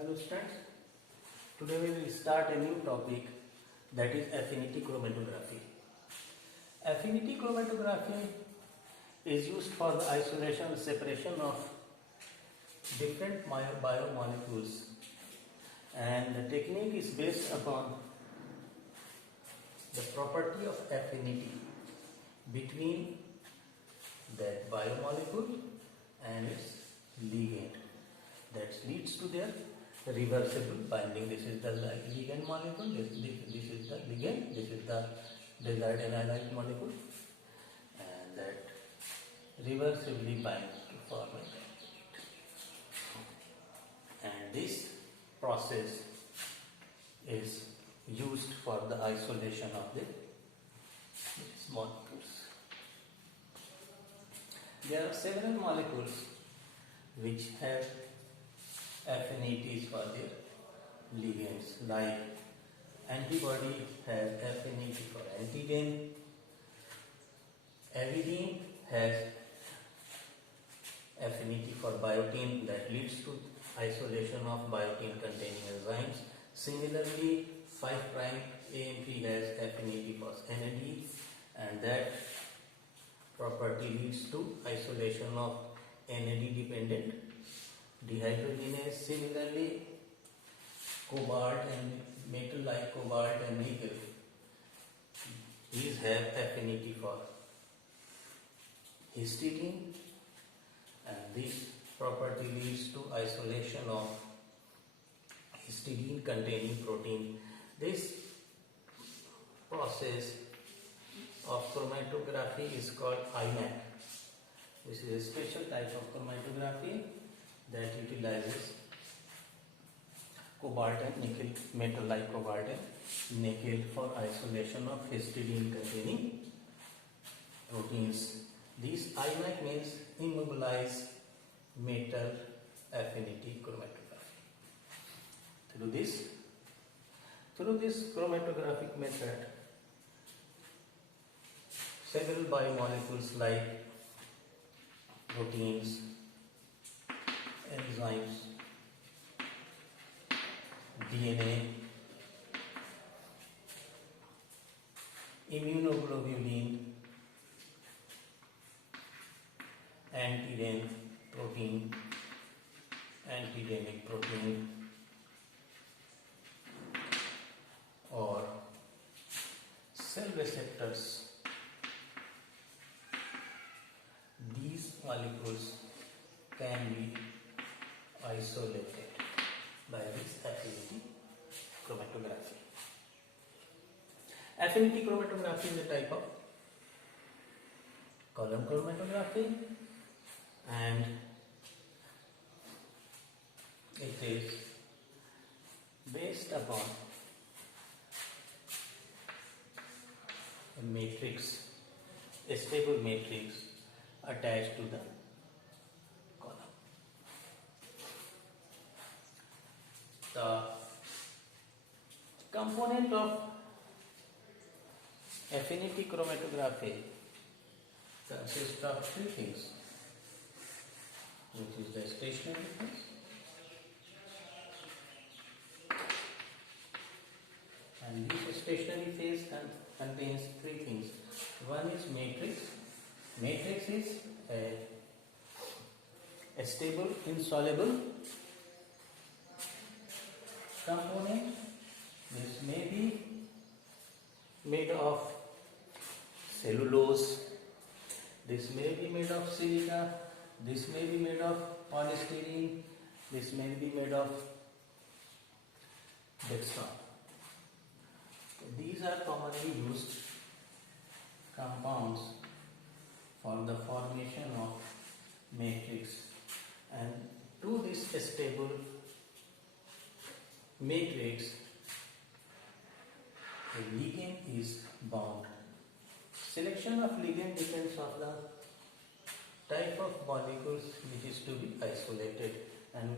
Hello students, today we will start a new topic, that is affinity chromatography. Affinity chromatography is used for the isolation and separation of different biomolecules, and the technique is based upon the property of affinity between that biomolecule and its ligand that leads to their reversible binding. This is the ligand molecule, this is the ligand, this is the desired analyte molecule, and that reversibly binds to form a candidate. And this process is used for the isolation of these molecules. There are several molecules which have affinities for their ligands, like antibody has affinity for antigen, avidine has affinity for biotin that leads to isolation of biotin containing enzymes. Similarly, 5' AMP has affinity for NAD, and that property leads to isolation of NAD dependent dehydrogenase. Similarly, cobalt and metal like cobalt and nickel, these have affinity for histidine, and this property leads to isolation of histidine containing protein. This process of chromatography is called IMAC. This is a special type of chromatography that utilizes cobalt and nickel, metal like cobalt and nickel, for isolation of histidine containing proteins. This IMAC means immobilized metal affinity chromatography. Through this chromatographic method, several biomolecules like proteins, enzymes, DNA, immunoglobulin, antigen protein, antigenic protein, or cell receptors, these molecules can be isolated by this affinity chromatography. Affinity chromatography is a type of column chromatography, and it is based upon a matrix, a stable matrix attached to the column. The component of affinity chromatography consists of three things, which is the stationary phase, and this stationary phase contains three things. One is matrix. Matrix is a stable insoluble component. This may be made of cellulose, this may be made of silica, this may be made of polystyrene, this may be made of dextran. These are commonly used compounds for the formation of matrix, and to this stable matrix a ligand is bound. Selection of ligand depends on the type of molecules which is to be isolated, and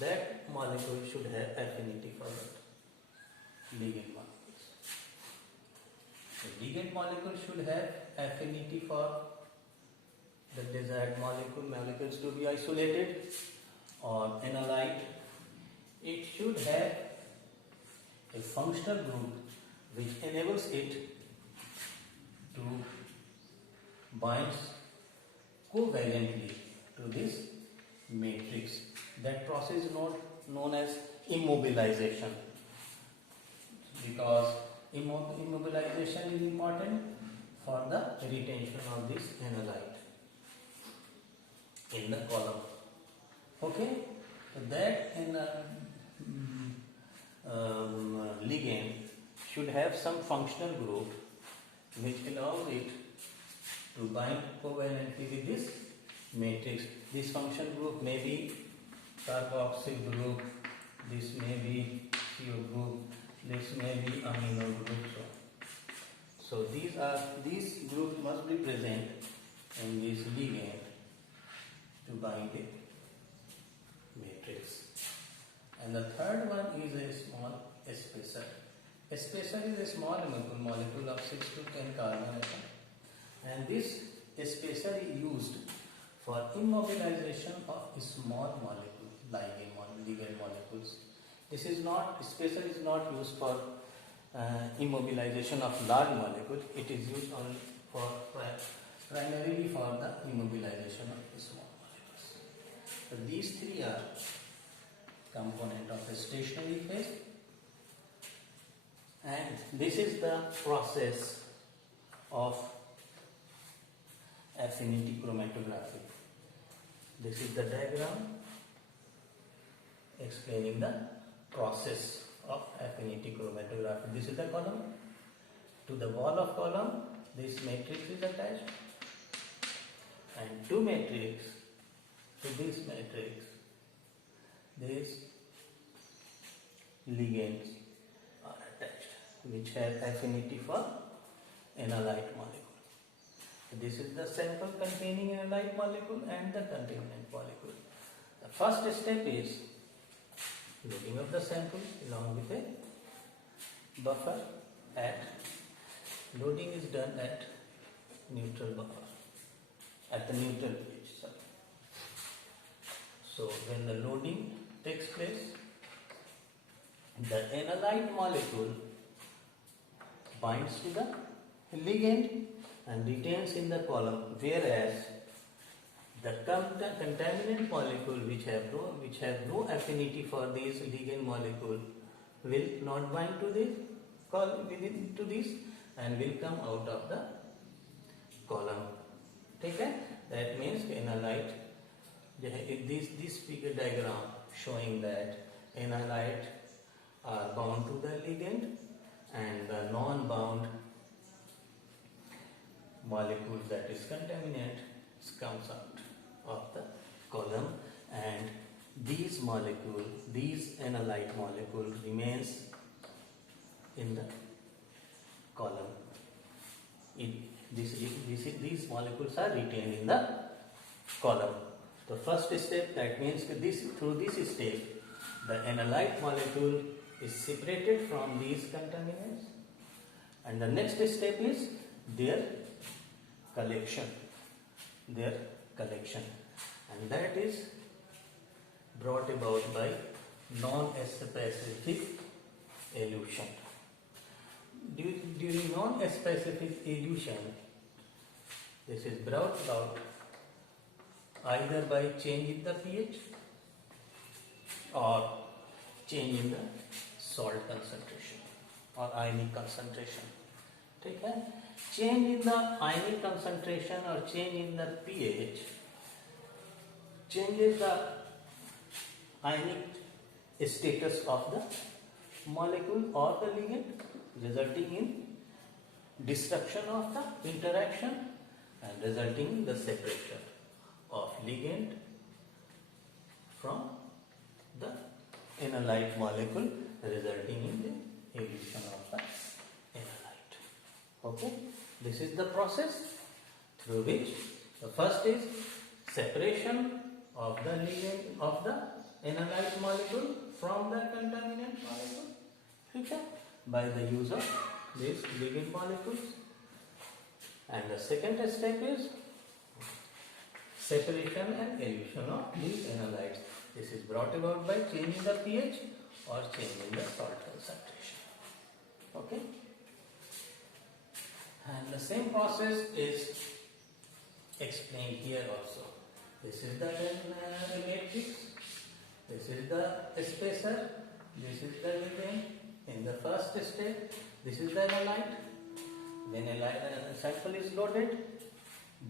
that molecule should have affinity for the ligand molecules. The ligand molecule should have affinity for the desired molecules to be isolated, or analyte it should have a functional group which enables it to bind covalently to this matrix. That process is known as immobilization, because immobilization is important for the retention of this analyte in the column. Okay, so that ligand should have some functional group which allows it to bind covalently with this matrix. This functional group may be carboxyl group, this may be CO group, this may be amino group. So these groups must be present in this ligand to bind the matrix. And the third one is a small spacer. A spacer is a small molecule of 6 to 10 carbon atom, and this spacer is used for immobilization of small molecules, ligand molecules. Spacer is not used for immobilization of large molecules. It is used only primarily for the immobilization of small molecules. So these three are component of a stationary phase, and this is the process of affinity chromatography. This is the diagram explaining the process of affinity chromatography. This is the column. To the wall of column, this matrix is attached, and to this matrix, these ligands are attached which have affinity for analyte molecule. This is the sample containing analyte molecule and the contaminant molecule. The first step is loading of the sample along with a buffer loading is done at neutral buffer, at the neutral pH. So when the loading takes place, the analyte molecule binds to the ligand and retains in the column, whereas the contaminant molecule which have no affinity for this ligand molecule will not bind to this and will come out of the column. Okay? That means analyte. This figure diagram showing that analyte are bound to the ligand and the non-bound molecule, that is contaminant, comes out of the column, and these analyte molecule remains in the column. These molecules are retained in the column. The first step, that means through this step, the analyte molecule is separated from these contaminants, and the next step is their collection, and that is brought about by non-specific elution. During non-specific elution, this is brought about either by change in the pH or change in the salt concentration or ionic concentration. Okay? Change in the ionic concentration or change in the pH changes the ionic status of the molecule or the ligand, resulting in destruction of the interaction and resulting in the separation of ligand from the analyte molecule, resulting in the elution of the analyte. Okay, this is the process through which the first is separation of the ligand of the analyte molecule from the contaminant molecule, okay, by the use of these ligand molecules. And the second step is separation and elution of these analytes. This is brought about by change in the pH or change in the salt concentration. Okay. And the same process is explained here also. This is the matrix, this is the spacer, this is the ligand. In the first step, this is the analyte. When a sample is loaded,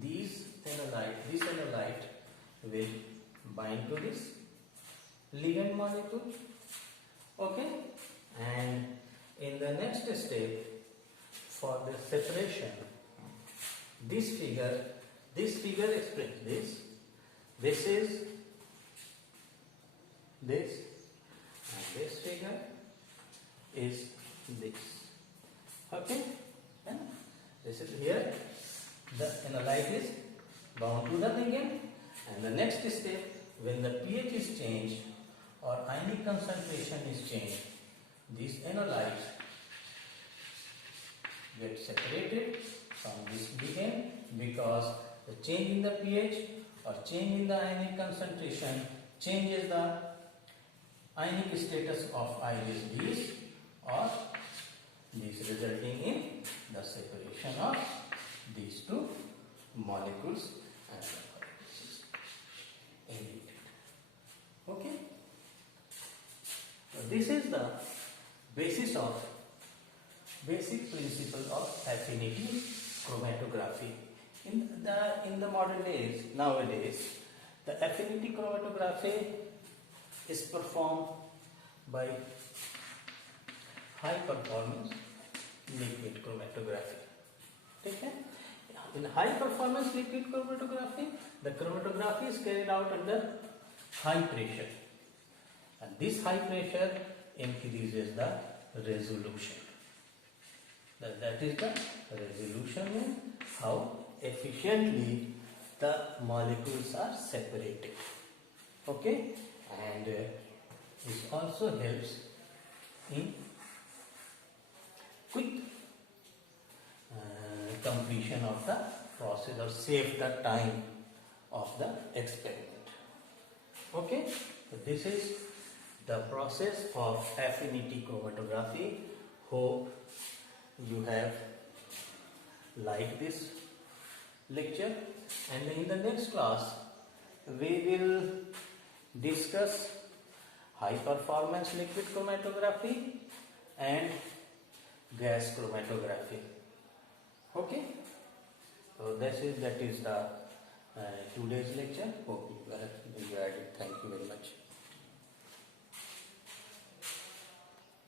this analyte will bind to this ligand molecule. Okay, and in the next step, for the separation, this figure explains this. This is this, and this figure is this. Okay, and this is here. The analyte is bound to the ligand, and the next step, when the pH is changed or ionic concentration is changed, these analytes get separated from this ligand, because the change in the pH or change in the ionic concentration changes the ionic status of either these or this, resulting in the separation of these two molecules and this is indicated. Okay. So this is the basic principle of affinity chromatography. In the modern days, nowadays, the affinity chromatography is performed by high performance liquid chromatography. Okay? In high performance liquid chromatography, the chromatography is carried out under high pressure, and this high pressure increases the resolution. That is the resolution in how efficiently the molecules are separated. Okay, and this also helps in quick completion of the process or save the time of the experiment. Okay, so this is the process of affinity chromatography. Hope you have liked this lecture, and in the next class we will discuss high performance liquid chromatography and gas chromatography. Okay, so that is the today's lecture. Hope you have enjoyed it.